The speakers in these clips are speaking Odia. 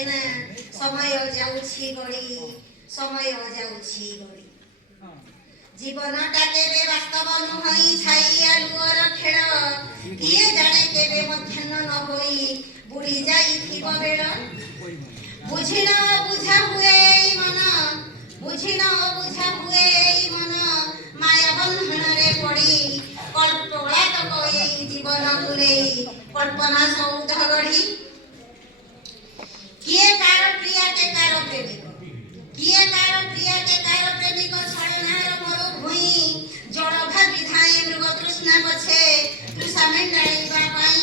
ବୁଝେ ନା ସମୟ ଯାଉଛି ଗଡ଼ି ସମୟ ଯାଉଛି ଗଡ଼ି ଜୀବନଟା କେବେ ବାସ୍ତବ ନୁହଁ ଛାଇ ଆଲୁଅର ଖେଳ କିଏ ଜାଣେ କେବେ ମଧ୍ୟାହ୍ନ ନ ହୋଇ ବୁଡ଼ି ଯାଇଥିବ ବେଳ ବୁଝି ନ ବୁଝା ହୁଏ ଏଇ ମନ ବୁଝି ନ ବୁଝା ହୁଏ ଏଇ ମନ ମାୟା ବନ୍ଧନରେ ପଡ଼ି କଳ୍ପଳାତକ ଏଇ ଜୀବନକୁ ନେଇ କଳ୍ପନା ସୌଧ ଗଢ଼ି କିଏ କାର ପ୍ରିୟା କେ କାର ପ୍ରେମିକ କିଏ କାର ପ୍ରିୟା କେ କାର ପ୍ରେମିକ ଛଳନାର ମରୁଭୂଇଁ ଜଳ ଭାବି ଧାଇଁ ମୃଗ ତୃଷ୍ଣା ପଛେ ତୃଷା ମେଣ୍ଟାଇବା ପାଇଁ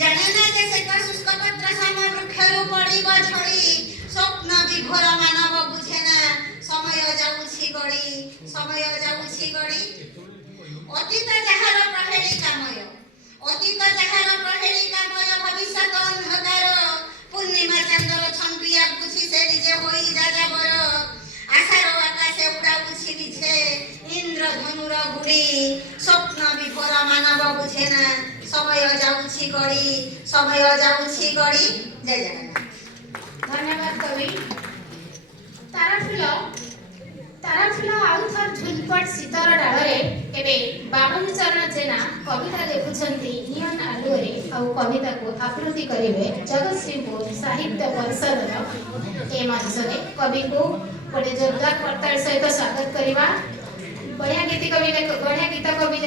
ଜାଣେ ନା ଯେ ସେ ଶୁଷ୍କ ପତ୍ର ସମ ବୃକ୍ଷରୁ ପଡ଼ିବ ଝଡ଼ି ସ୍ୱପ୍ନ ବିଭୋର ମାନବ ବୁଝେ ନା ସମୟ ଯାଉଛି ଗଡ଼ି ସମୟ ଯାଉଛି ଗଡ଼ି ଅତୀତ ଯାହାର ପ୍ରହେଳି କାମୟ ଅତୀତ ଯାହାର ପ୍ରହେଳି କାମୟ ଭବିଷ୍ୟତ ଅନ୍ଧକାର ପୂର୍ଣ୍ଣିମା ଚାନ୍ଦର ଛନ୍ଦିଆ ବୁଝି ସେ ନିଜେ ହୋଇ ଯାଯାବର ଆଶାର ଆକାଶେ ଉଡ଼ାଉଛି ବିଛେ ଇନ୍ଦ୍ରଧନୁର ଗୁଡ଼ି ସ୍ୱପ୍ନ ବିଭୋର ମାନବ ବୁଝେ ନା ସମୟ ଯାଉଛି ଗଡ଼ି ସମୟ ଯାଉଛି ଗଡ଼ି ଜୟ ଜଗନ୍ନାଥ। ଧନ୍ୟବାଦ କବି। ତାରା ଫୁଲ ଆଉ ଥର ଝୁଲପଟ ଶୀତର ଡାଳରେ ଏବେ ବାମନ ଚରଣ ଜେନା କବିତା ଲେଖୁଛନ୍ତି ନିଅନ ଆଲୁଅରେ ଆଉ କବିତାକୁ ଆବୃତ୍ତି କରିବେ ଜଗତସିଂହପୁର ସାହିତ୍ୟ ପରିଷଦର ଏ ମଞ୍ଚରେ କବିକୁ ଗୋଟେ ଜୋରଦାର କରତାଳି ସହିତ ସ୍ୱାଗତ କରିବା। ବଢ଼ିଆ ଗୀତ କବି